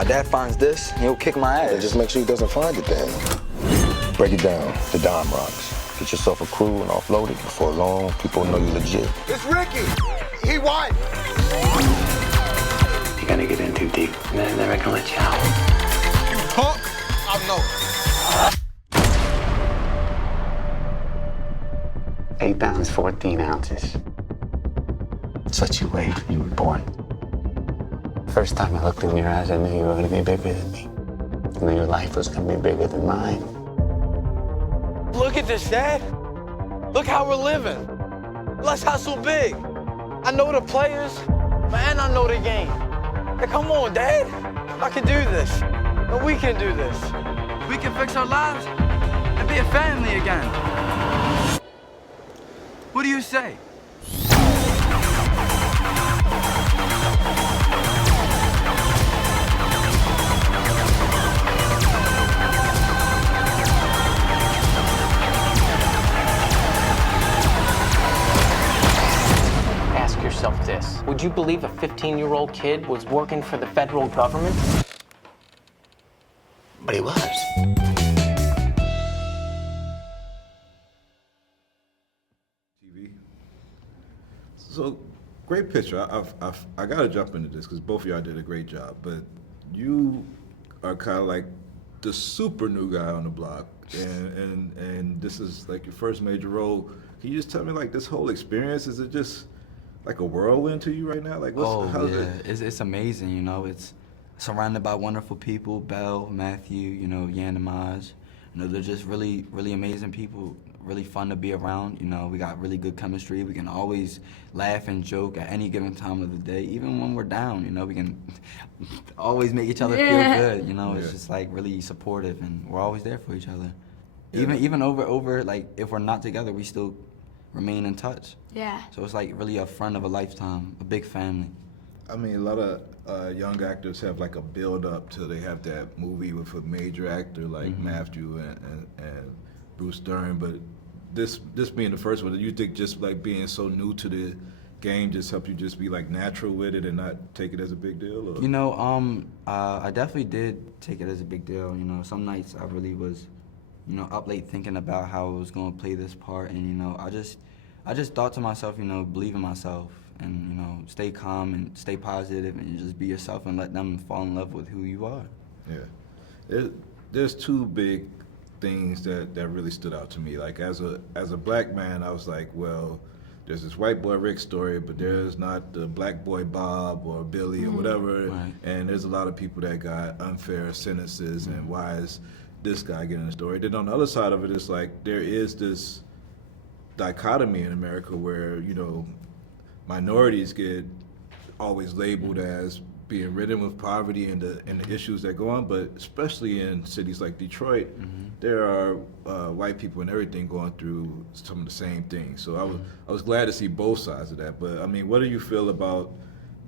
My dad finds this, he'll kick my ass. Yeah, just make sure he doesn't find it then. Break it down, the dime rocks. Get yourself a crew and offload it. Before long, people know you legit. It's Ricky! He won! You're gonna get in too deep, and they're never gonna let you out. You punk! I know. 8 pounds, 14 ounces. That's what you weighed when you were born. First time I looked in your eyes, I knew you were gonna be bigger than me. I knew your life was gonna be bigger than mine. Look at this, Dad. Look how we're living. Let's hustle big. I know the players, and I know the game. Now, come on, Dad. I can do this. And we can do this. We can fix our lives and be a family again. What do you say? Ask yourself this. Would you believe a 15-year-old kid was working for the federal government? But he was. So, great picture. I got to jump into this because both of y'all did a great job. But you are kind of like the super new guy on the block, and this is like your first major role. Can you just tell me, like, this whole experience, is it just like a whirlwind to you right now? Like, how's it? It's amazing. You know, it's surrounded by wonderful people. Belle, Matthew, you know, Yan and Maj. You know, they're just really, really amazing people. Really fun to be around. You know, we got really good chemistry. We can always laugh and joke at any given time of the day, even when we're down. You know, we can always make each other feel good. You know, it's just like really supportive, and we're always there for each other. Yeah. Even over like if we're not together, we still remain in touch. Yeah. So it's like really a friend of a lifetime, a big family. I mean, a lot of young actors have like a build up till they have that movie with a major actor like Matthew and Bruce Dern, but this being the first one, do you think just like being so new to the game just helped you just be like natural with it and not take it as a big deal? Or? You know, I definitely did take it as a big deal. You know, some nights I really was, you know, up late thinking about how I was going to play this part, and you know, I just thought to myself, you know, believe in myself, and you know, stay calm and stay positive, and just be yourself and let them fall in love with who you are. Yeah, there's two big things that really stood out to me. Like as a black man, I was like, well, there's this white boy Rick story, but there's not the black boy Bob or Billy or whatever. Right. And there's a lot of people that got unfair sentences, and why is this guy getting a story? Then on the other side of it, it's like there is this dichotomy in America where, you know, minorities get always labeled as being ridden with poverty and the issues that go on, but especially in cities like Detroit, there are white people and everything going through some of the same things. So I was glad to see both sides of that. But I mean, what do you feel about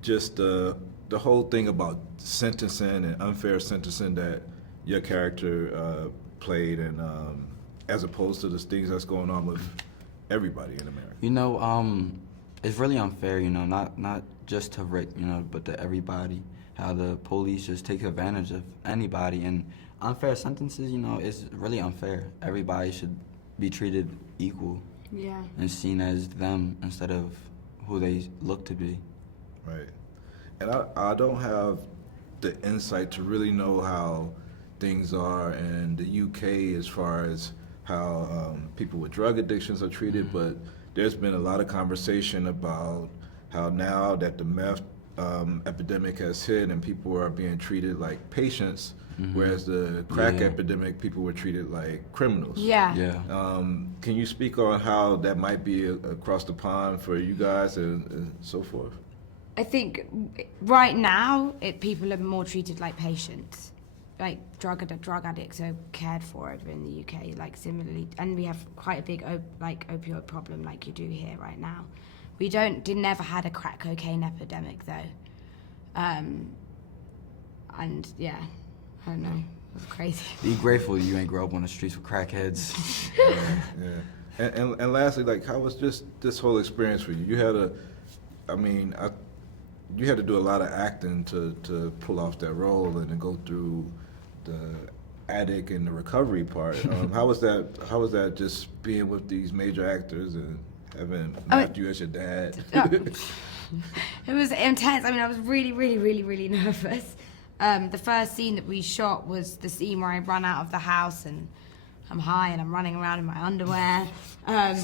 just the whole thing about sentencing and unfair sentencing that your character played, and as opposed to the things that's going on with everybody in America? You know, it's really unfair. You know, not just to Rick, you know, but to everybody. How the police just take advantage of anybody, and unfair sentences, you know, is really unfair. Everybody should be treated equal. Yeah. And seen as them instead of who they look to be. Right. And I don't have the insight to really know how things are in the UK as far as how people with drug addictions are treated, but there's been a lot of conversation about how now that the meth epidemic has hit and people are being treated like patients, whereas the crack epidemic, people were treated like criminals. Yeah. Can you speak on how that might be across the pond for you guys and so forth? I think right now, people are more treated like patients. Like drug addicts are cared for over in the UK, like similarly, and we have quite a big opioid problem like you do here right now. We never had a crack cocaine epidemic though, and yeah, I don't know, it was crazy. Be grateful you ain't grow up on the streets with crackheads. Yeah. And lastly, like, how was just this whole experience for you? You had you had to do a lot of acting to pull off that role and to go through the addict and the recovery part. How was that? How was that? Just being with these major actors and having Matthew as your dad. It was intense. I mean, I was really, really, really, really nervous. The first scene that we shot was the scene where I run out of the house and I'm high and I'm running around in my underwear,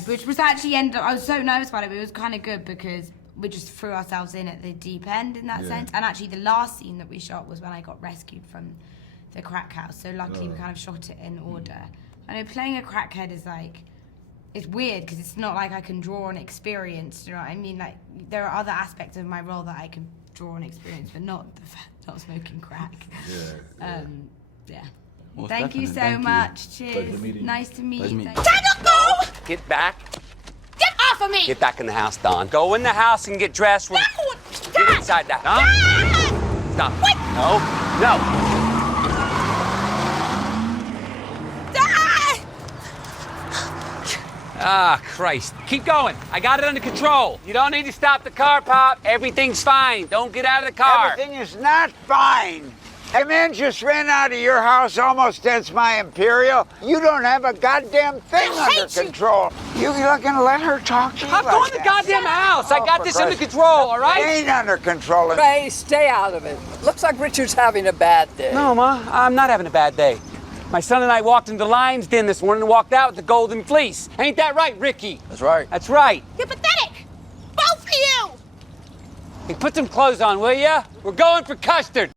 which was actually I was so nervous about it, but it was kind of good because we just threw ourselves in at the deep end in that sense. And actually the last scene that we shot was when I got rescued from the crack house. So luckily we kind of shot it in order. I know playing a crackhead is like, it's weird because it's not like I can draw on experience, you know what I mean? Like, there are other aspects of my role that I can draw on experience, but not smoking crack. Yeah. Well, Thank you so thank much. you. Cheers. Nice to meet you. Daniel, go! Get back. Get off of me! Get back in the house, Don. Go in the house and get dressed. No! Get inside that. Huh? Dad! Stop. Wait! No. Dad! Ah, Christ. Keep going. I got it under control. You don't need to stop the car, Pop. Everything's fine. Don't get out of the car. Everything is not fine. A man just ran out of your house almost as my Imperial. You don't have a goddamn thing under control. You're not gonna let her talk to you I'm like going to the that. goddamn house. I got for this under Christ. control, all right? It ain't under control. Ray, stay out of it. Looks like Richard's having a bad day. No, Ma, I'm not having a bad day. My son and I walked into the lion's den this morning and walked out with the golden fleece. Ain't that right, Ricky? That's right. That's right. You're pathetic! Both of you! Hey, put some clothes on, will ya? We're going for custard.